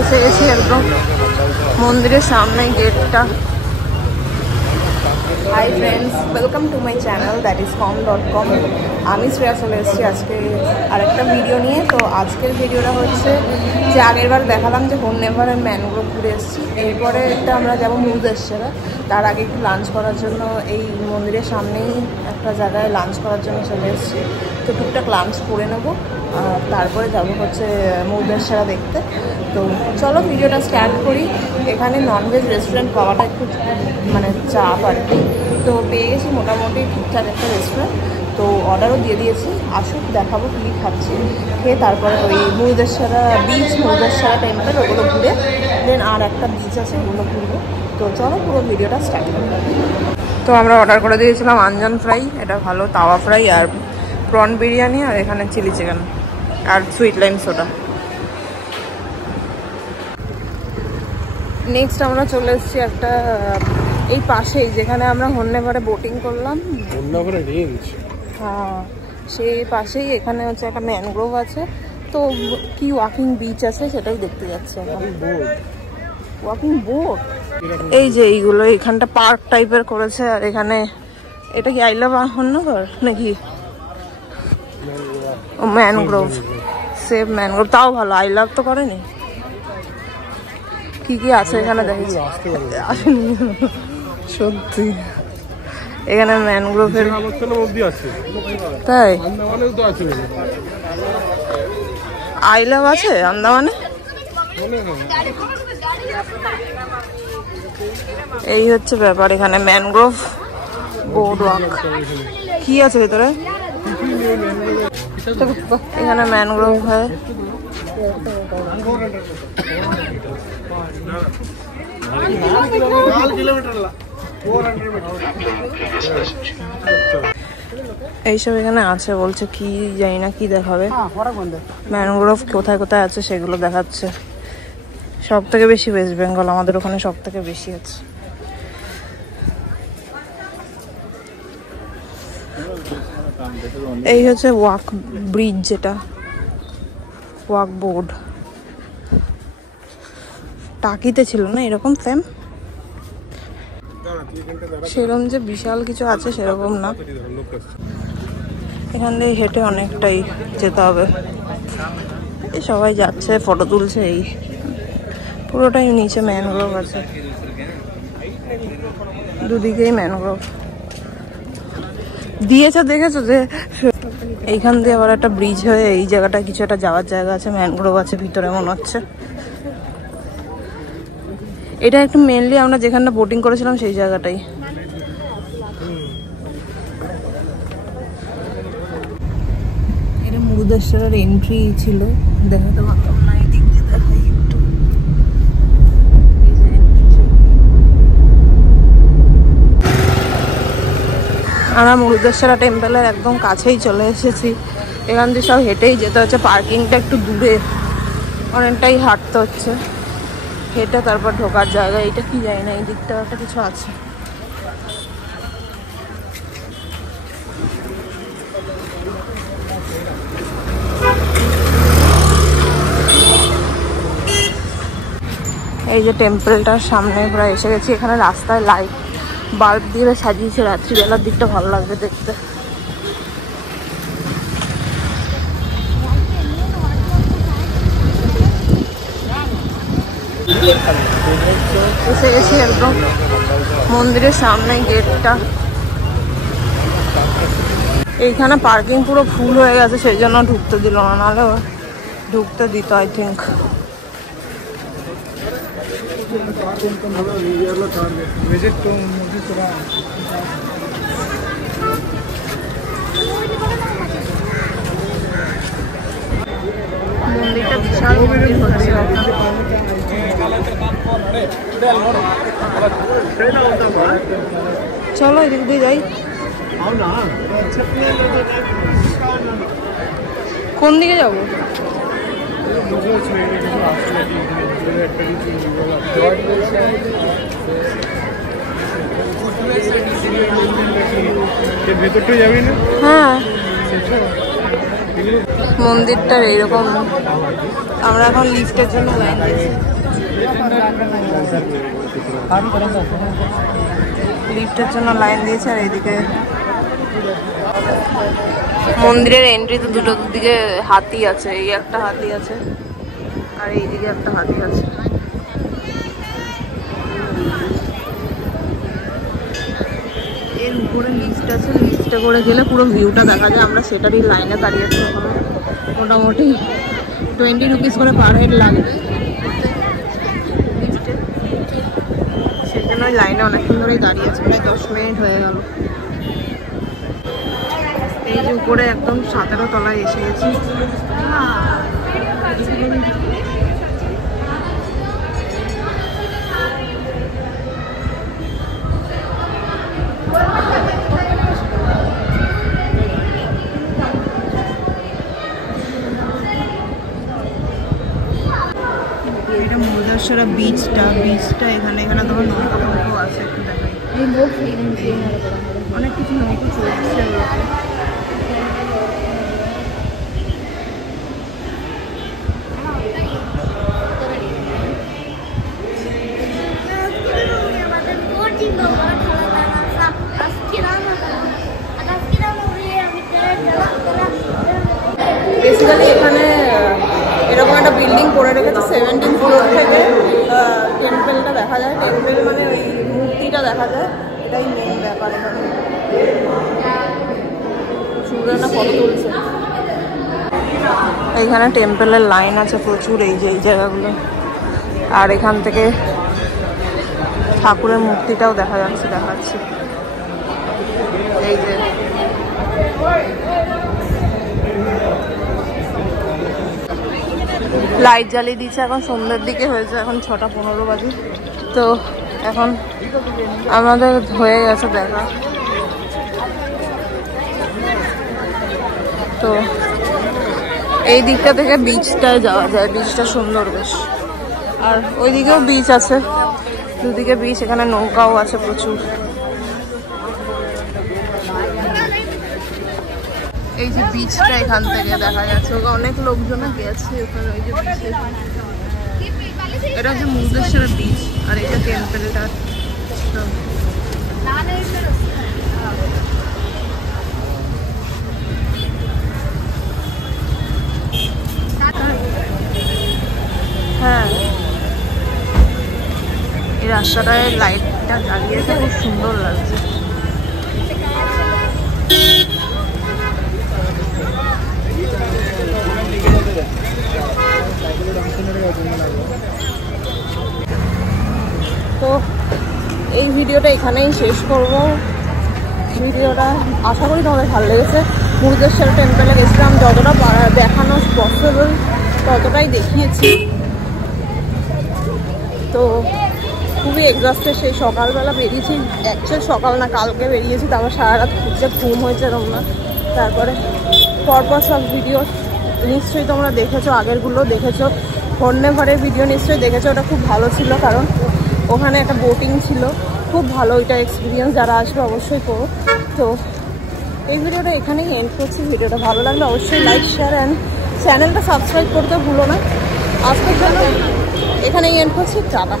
এসে গেছি একদম মন্দিরের সামনে গেটটা। Hi friends, welcome to my channel that is com.com। আমি শ্রেয়া চলে এসেছি আজকে আরেকটা ভিডিও নিয়ে। তো আজকের ভিডিওটা হচ্ছে যে আগেরবার দেখালাম যে হন্যেভারের ম্যানগ্রোভ ঘুরে এসেছি, এরপরে একটা আমরা যাবো মুরুদেশ্বরা। তার আগে একটু লাঞ্চ করার জন্য এই মন্দিরের সামনেই একটা জায়গায় লাঞ্চ করার জন্য চলে এসেছি। তো টুকটাক লাঞ্চ করে নেবো, তারপরে যাবো হচ্ছে মুরুদেশ্বরা দেখতে। তো চলো ভিডিওটা স্টার্ট করি। এখানে ননভেজ রেস্টুরেন্ট পাওয়াটা একটু মানে চাপ আর কি। তো পেয়ে গেছি মোটামুটি ঠিকঠাক একটা রেস্টুরেন্ট, তো অর্ডারও দিয়ে দিয়েছি। আসুক দেখাবো কী খাচ্ছি, খেয়ে তারপরে ওই মুরুদেশ্বরা বিচ, মুরুদেশ্বরা টেম্পল ওগুলো ঘুরে দেন আর একটা বিচ আছে ওগুলো ঘুরবো। তো চলো পুরো ভিডিওটা স্টার্ট করবো। তো আমরা অর্ডার করে দিয়েছিলাম আঞ্জন ফ্রাই, এটা ভালো তাওয়া ফ্রাই, আর প্রন বিরিয়ানি, আর এখানে চিলি চিকেন আর সুইট লাইম সোডা। নেক্সট আমরা চলে এসেছি একটা এই পাশেই যেখানে আমরা হন্যেভারে বোটিং করলাম, হ্যাঁ সেই পাশেই এখানে হচ্ছে একটা ম্যানগ্রোভ আছে। তো কি ওয়াকিং বিচ আছে সেটাই দেখতে যাচ্ছে এখন। ওয়াকিং বোট, এই যে এইগুলো এখানটা পার্ক টাইপের করেছে। আর এখানে এটা কি আই লাভ হন্যেভার নাকি ও ম্যানগ্রোভ, সেভ ম্যানগ্রোভ, তাও ভালো। আই লাভ তো করেনি। কি কি আছে এখানে দেখেছি, আসেনি সত্যি। এখানে ম্যানগ্রোভের তাই আই লাভ আছে আন্দামানে। এই হচ্ছে ব্যাপার, এখানে ম্যানগ্রোভ বোর্ড ওয়াক। কি আছে ভেতরে? এখানে ম্যানগ্রোভ হয়। এইসব এখানে আছে বলছে, কি জানি না কি দেখাবে। ম্যানগ্রোভ কোথায় কোথায় আছে সেগুলো দেখাচ্ছে। সব থেকে বেশি ওয়েস্ট বেঙ্গল, আমাদের ওখানে সব থেকে বেশি আছে। এই হচ্ছে ওয়াক ব্রিজ, যেটা ওয়াক বোর্ড। টাকিতে ছিল না এরকম সেম, সেরকম যে বিশাল কিছু আছে সেরকম না। এখান থেকে হেঁটে অনেকটাই যেতে হবে। সবাই যাচ্ছে, ফটো তুলছে। এই পুরোটাই নিচে ম্যানগ্রোভ আছে, দুদিকেই ম্যানগ্রোভ দিয়েছে। দেখেছো যে এইখান দিয়ে আবার একটা ব্রিজ হয়ে এই জায়গাটা কিছু একটা যাওয়ার জায়গা আছে, ম্যানগ্রোভ আছে ভিতরে মনে হচ্ছে। এটা একটু মেনলি আমরা যেখানটা বোটিং করেছিলাম সেই জায়গাটাই। এটা মুরুদেশ্বরের এন্ট্রি ছিল, দেখাতে পারলাম না। এই দিক দিয়ে দেখাই একটু। আমরা মুরুদেশ্বরা টেম্পলের একদম কাছেই চলে এসেছি। এখান দিয়ে সব হেঁটেই যেতে হচ্ছে, পার্কিংটা একটু দূরে, অনেকটাই হাঁটতে হচ্ছে। হেঁটে তারপর ঢোকার জায়গা। এইটা কি জানি না, এই দিকটা একটা কিছু আছে। এই যে টেম্পলটার সামনে প্রায় এসে গেছি। এখানে রাস্তায় লাইট বাল্ব দিয়ে সাজিয়েছে, রাত্রিবেলার দিকটা ভালো লাগবে দেখতে। এসে গেছি একদম মন্দিরের সামনে গেটটা। এইখানে পার্কিং পুরো ফুল হয়ে গেছে, সেই জন্য ঢুকতে দিল না, নাহলে ঢুকতে দিত আই থিঙ্ক। মন্দিরটা বিশাল মন্দির হচ্ছে। চলো এদিক দিয়ে যাই। কোন দিকে যাবো? ভেতরটা যাবি না? হ্যাঁ মন্দিরটার এইরকম। আমরা এখন লিফটের জন্য লাইন দিয়েছি, লিফটের জন্য লাইন দিয়েছে। আর এইদিকে মন্দিরের এন্ট্রিতে দুদিকে হাতি আছে, এই একটা হাতি আছে আর এইদিকে একটা হাতি আছে। এর উপরে লিফট আছে, লিফটে করে গেলে পুরো ভিউটা দেখা যায়। আমরা সেটারই লাইনে দাঁড়িয়েছি এখন, মোটামুটি 20 রুপিস করে পার হেড লাগবে লিফটে। সেই জন্য ওই লাইনে অনেকক্ষণ ধরেই দাঁড়িয়ে আছে, প্রায় 10 মিনিট হয়ে গেল। এই যে উপরে একদম 17 তলায় এসে গেছি। এটা মুর্দেশ্বরা বিচটা এখানে তোমার নৌকো আছে, একটু দেখাই। অনেক কিছু নৌকো চলছে। বেসিক্যালি এখানে এরকম একটা বিল্ডিং করে রেখেছে, 17 ফ্লোর থেকে টেম্পেলটা দেখা যায়। টেম্পেল মানে ওই মূর্তিটা দেখা যায়, এটাই মেন ব্যাপার। এখানে চূড়ানা ফটো তুলছে। এইখানে টেম্পেলের লাইন আছে প্রচুর, এই যে এই জায়গাগুলো। আর এখান থেকে ঠাকুরের মূর্তিটাও দেখা যাচ্ছে, এই যে লাইট জ্বালিয়ে দিচ্ছে। এখন সন্ধ্যের দিকে হয়েছে, এখন 6:15 বাজে। তো এখন আমাদের হয়ে গেছে দেখা। তো এই দিকটা থেকে বিচটায় যাওয়া যায়, বিচটা সুন্দর বেশ। আর ওইদিকেও বিচ আছে, দুদিকে বিচ। এখানে নৌকাও আছে প্রচুর। এই যে বিচটা এখান থেকে দেখা যাচ্ছে, অনেক লোকজন গেছে ওখানে। ওই যে এটা হচ্ছে মুর্দেশ্বরা বিচ, আর এটা টেম্পেলটা। হ্যাঁ, এই রাস্তাটায় লাইটটা জ্বালিয়েছে, খুব সুন্দর লাগছে। তো এই ভিডিওটা এখানেই শেষ করব। ভিডিওটা আশা করি তোমাদের ভালো লেগেছে। মুর্দেশ্বরা টেম্পেলে গেছিলাম, যতটা দেখানো পসিবল ততটাই দেখিয়েছি। তো খুবই এক্সস্টেড, সেই সকালবেলা বেরিয়েছি। অ্যাকচুয়ালি সকাল না, কালকে বেরিয়েছি। তারপর সারা রাত ঘুম হয়েছে রমনা। তারপরে পরপর সব ভিডিও নিশ্চয়ই তোমরা দেখেছো, আগেরগুলো দেখেছো। হর্নেভারের ভিডিও নিশ্চয়ই দেখেছো, ওটা খুব ভালো ছিল, কারণ ওখানে একটা বোটিং ছিল। খুব ভালো ওইটা এক্সপিরিয়েন্স, যারা আসবে অবশ্যই করো। তো এই ভিডিওটা এখানেই এন্ড করছি। ভিডিওটা ভালো লাগলে অবশ্যই লাইক, শেয়ার অ্যান্ড চ্যানেলটা সাবস্ক্রাইব করতে ভুলো না। আজকের জন্য এখানেই এন্ড করছি। টাটা।